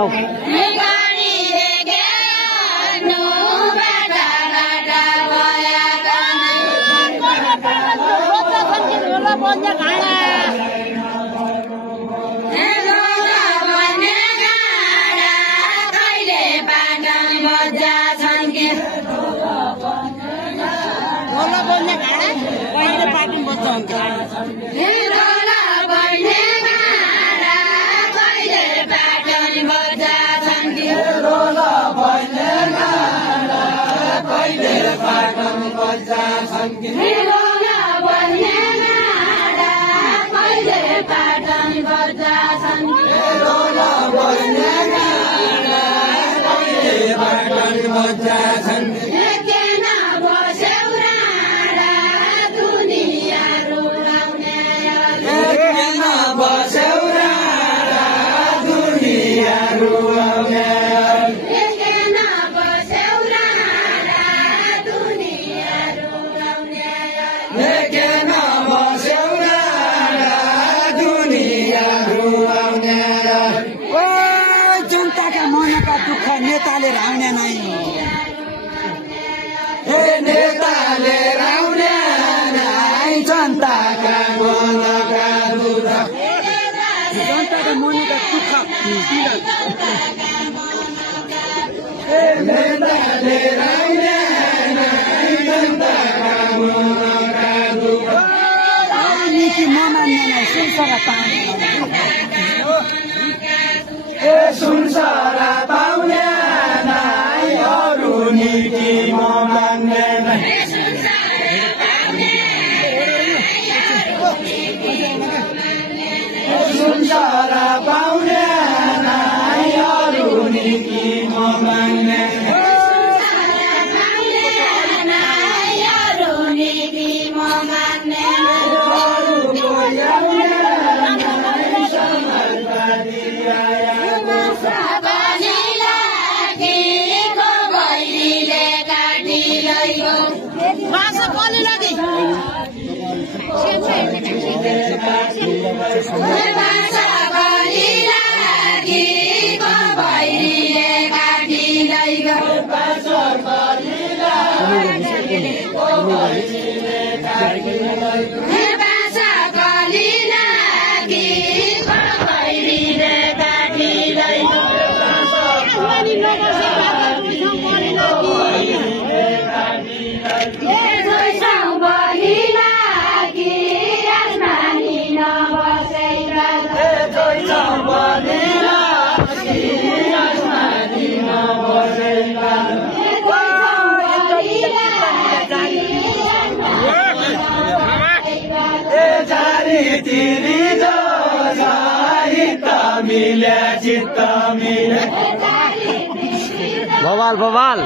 जाऊ जनताका मनका दुःख नेताले राउने नै नेताले राउने नै जनताका मनका दुःख जनताका मनका दुःख नेताले राउने नै जनताका मनका दुःख नीति नमान्ने नै संसार पाउने संसार पाउने नै अरू नीति नमान्ने नै संसार पाउने नै अरू नीति नमान्ने बवाल बवाल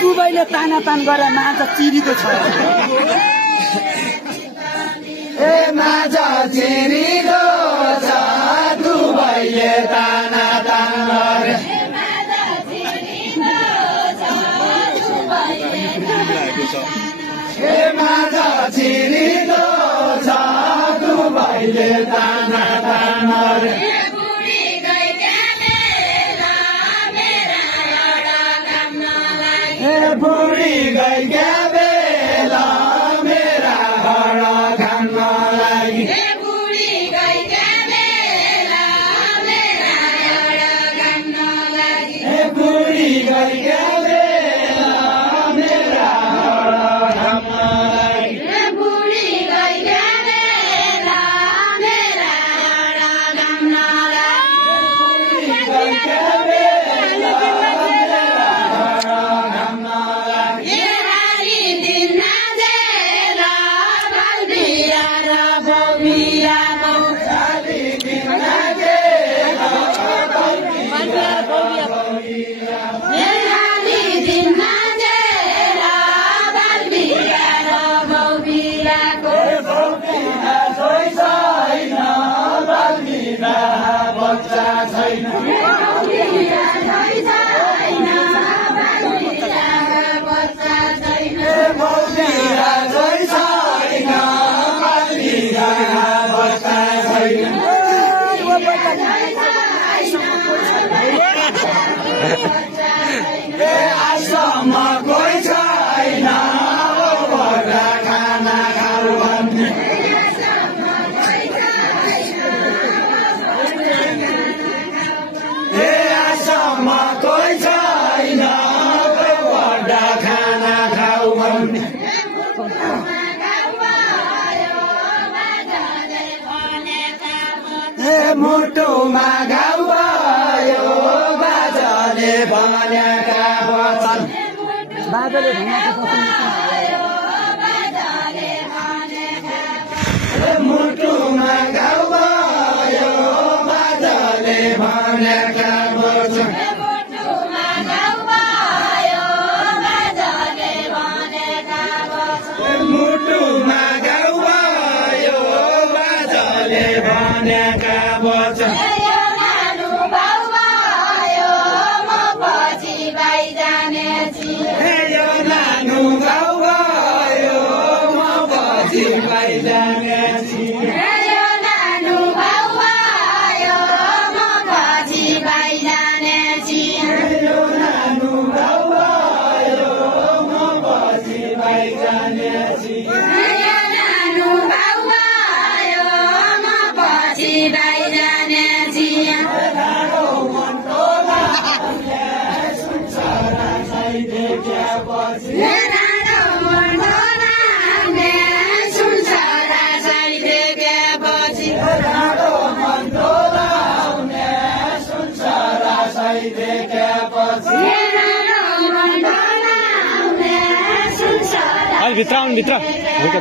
दुबईले ताना तान गरेर माझ चिरिको छ माझ चिरिको छ दुबईले ताना तान गरे माझ चिरिको छ दुबईले ताना तान गरे बुढी गई क्या बेला मेरा बडा खान लागि बुढी गई क्या बेला मेरा बडा खान लागि बुढी गई क्या बेला मेरा बडा खान लागि बुढी गई क्या बेला मेरा बडा खान लागि बुढी गई क्या नि मुटुमा घाउ भयो बाजाले भनेका वचन बाजाले मुटुमा घाउ भयो बाजाले भनेका वचन मुटुमा घाउ भयो बाजाले भनेका वचन भित्र आउनु भित्र भित्र